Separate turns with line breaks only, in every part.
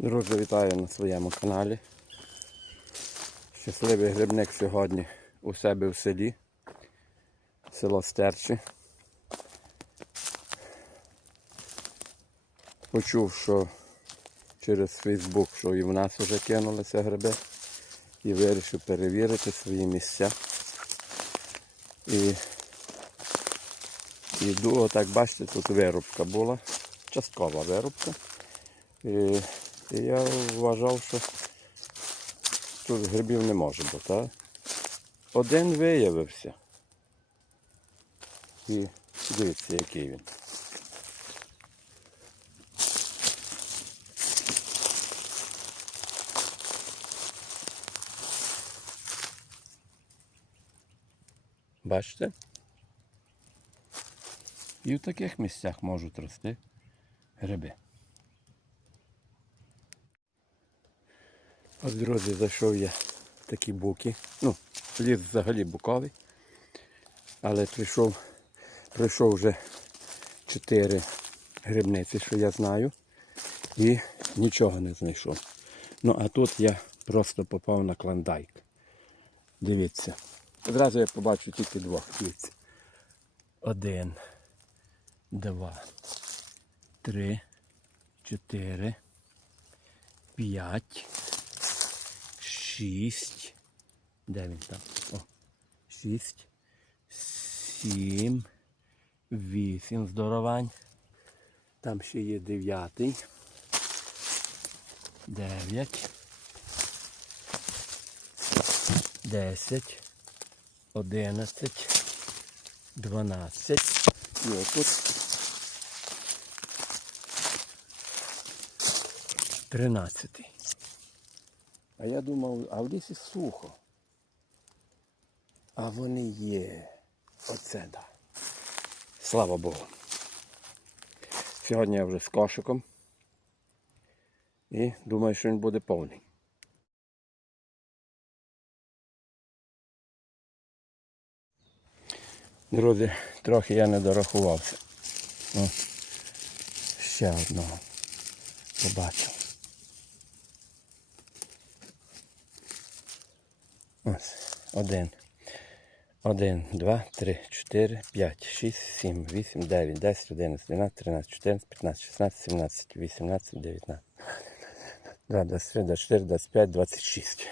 Друзі, вітаю на своєму каналі. Щасливий грибник сьогодні у себе в селі, село Стерчі. Почув, що через Фейсбук, що і в нас вже кинулися гриби, і вирішив перевірити свої місця. І йду, отак бачите, тут вирубка була, часткова вирубка. І, і я вважав, що тут грибів не може бути. А? Один виявився. І дивіться, який він. Бачите? І в таких місцях можуть рости гриби. От, друзі, зайшов я в такі буки. Ну, ліс взагалі буковий. Але прийшов, пройшов вже чотири грибниці, що я знаю. І нічого не знайшов. Ну а тут я просто попав на клондайк. Дивіться. Одразу я побачу тільки двох. Дивіться. Один, два, три, чотири, п'ять шість. Де він там? О, шість, сім, вісім здоровань. Там ще є дев'ятий. Дев'ять. Десять. Одинадцять. Дванадцять. І отут. Тринадцятий. А я думав, а в лісі сухо. А вони є. Оце да. Слава Богу. Сьогодні я вже з кошиком. І думаю, що він буде повний. Друзі, трохи я не дорахувався. О, ще одного побачив. Ось. Один. Один, два, три, чотири, п'ять, шість, сім, вісім, дев'ять, десять, одинадцять, дванадцять, тринадцять, чотирнадцять, п'ятнадцять, шістнадцять, сімнадцять, вісімнадцять, дев'ятнадцять. Два, двадцять три, двадцять чотири, двадцять п'ять, двадцять шість.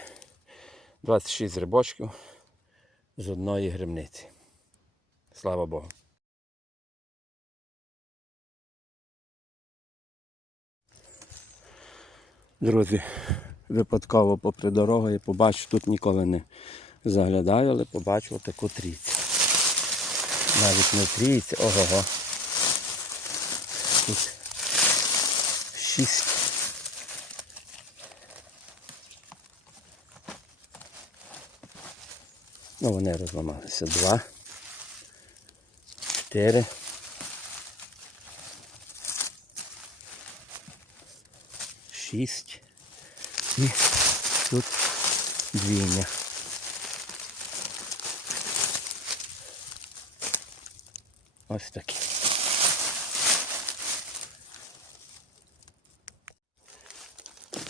Двадцять шість грибочків з одної грибниці. Слава Богу. Друзі, випадково попри дорогу я побачив, тут ніколи не заглядаю, але побачив таку трійцю. Навіть не трійця, ого-го. Тут шість. Ну, вони розламалися. Два. Чотири. Шість. І тут двійня. Ось такі.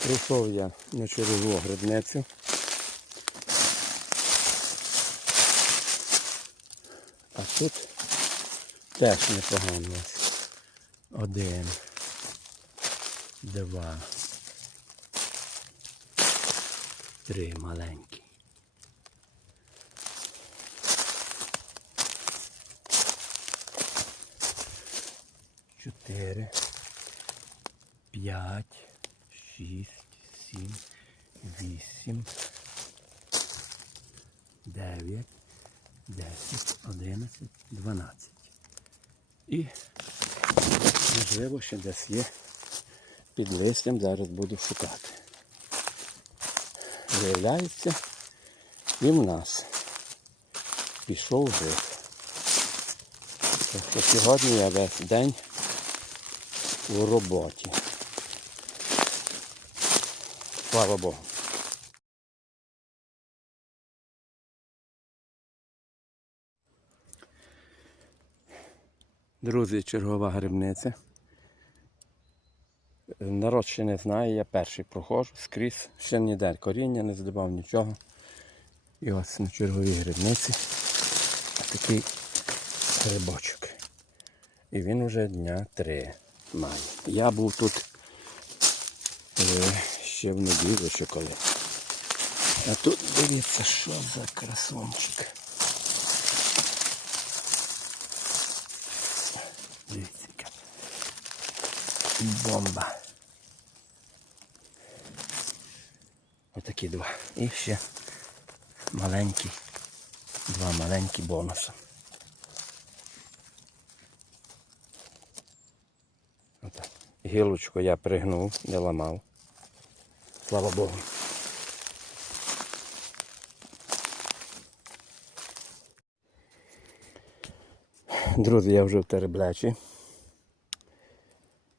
Прийшов я на чергову грибницю. А тут теж непогано. Один, два, три маленькі. Чотири, п'ять, шість, сім, вісім, дев'ять, десять, одинадцять, дванадцять. І можливо ще десь є під листям, зараз буду шукати. Виявляється, і в нас пішов гриб. Тобто сьогодні я весь день у роботі. Слава Богу. Друзі, чергова грибниця. Народ ще не знає, я перший проходжу скрізь, ще ніде коріння, не здобав нічого. І ось на черговій грибниці такий грибочок. І він вже дня три має. Я був тут е, ще в неділю чи коли. А тут дивіться, що за красунчик. Дивіться, яка бомба. Отакі два. І ще маленькі, два маленькі бонуси. Отак. Гілочку я пригнув, не ламав. Слава Богу. Друзі, я вже в Тереблечі.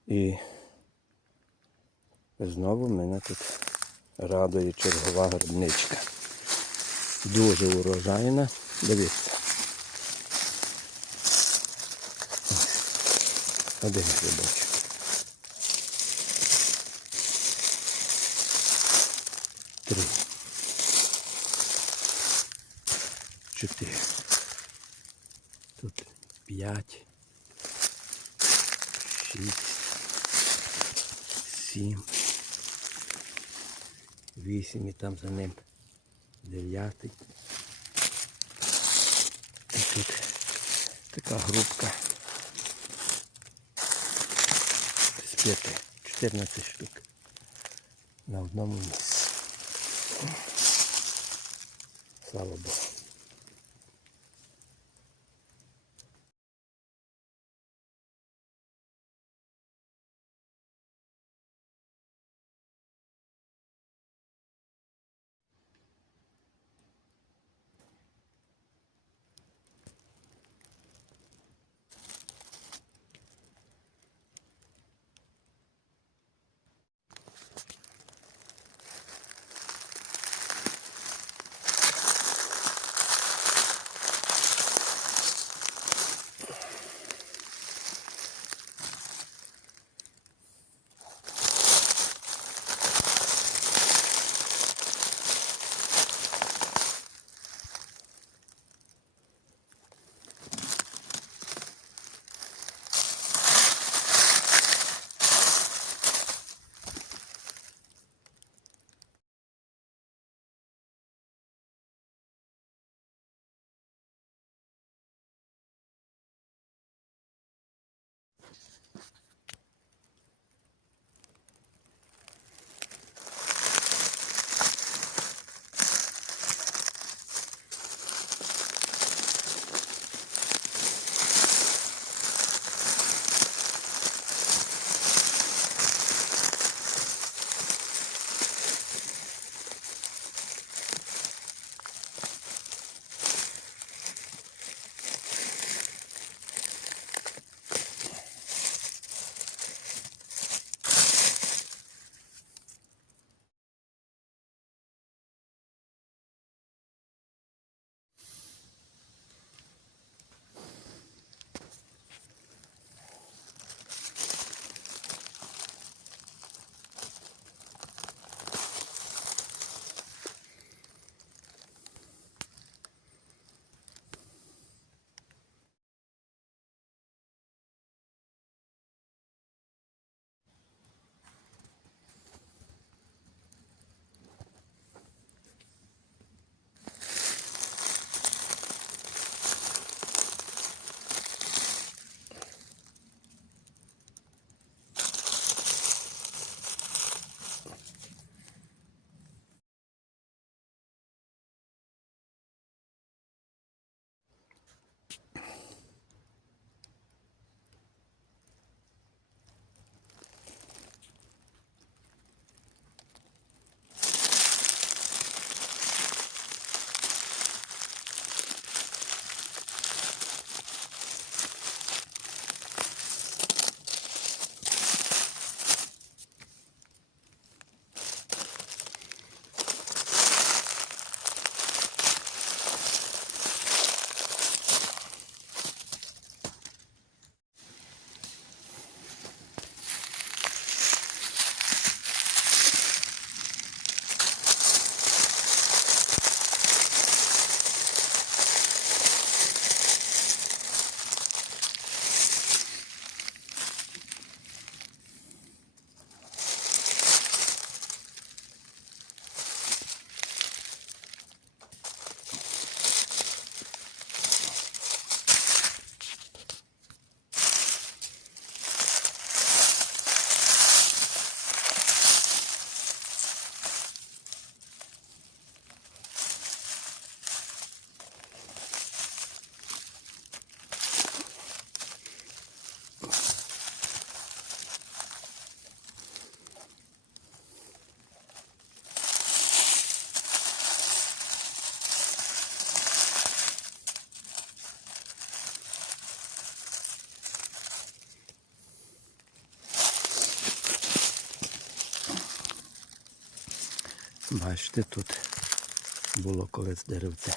І знову мене тут радує чергова грибничка. Дуже урожайна. Дивіться. Один грибочок. Три. Чотири. Тут п'ять. Шість. Сім. Вісім і там за ним дев'ятий. І тут така групка з п'яти. 14 штук на одному місці. Слава Богу. Бачите, тут було колись деревце.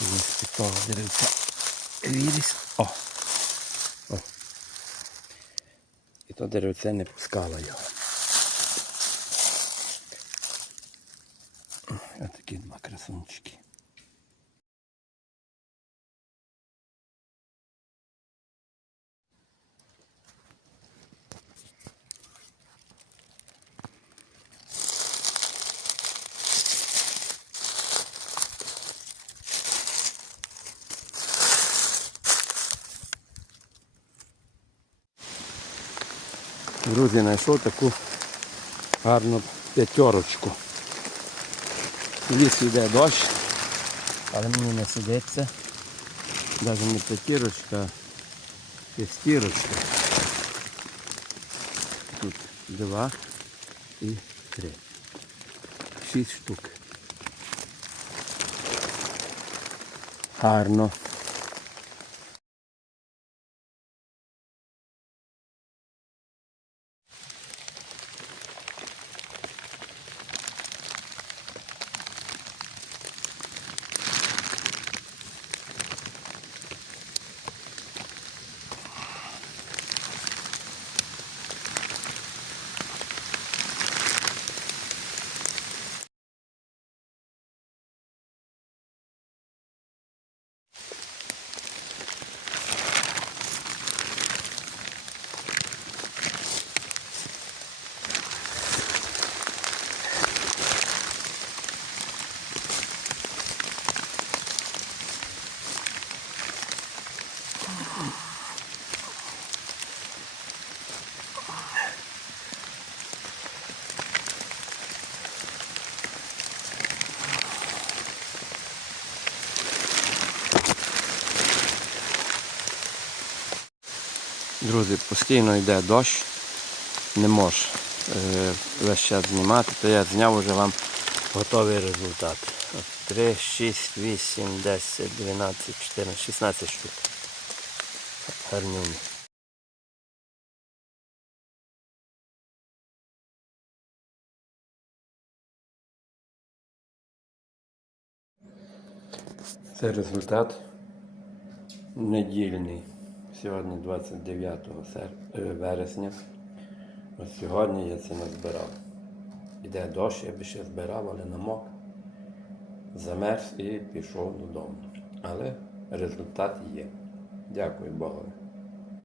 Він з-під того деревця виріс. О! О! І то деревце не пускало його. Ось такі два красунчики. Друзі, знайшов таку гарну п'ятерочку. Ліс йде дощ, але мені не сидиться. Навіть не п'ятірочка, а шестірочка. Тут два і три. Шість штук. Гарно. Друзі, постійно йде дощ, не можу е, весь час знімати, то я зняв уже вам готовий результат. 3, 6, 8, 10, 12, 14, 16 штук. Гарнюні. Це результат недільний. Сьогодні 29 сер- е, вересня. Ось сьогодні я це назбирав. Іде дощ, я би ще збирав, але намок. Замерз і пішов додому. Але результат є. Дякую Богові.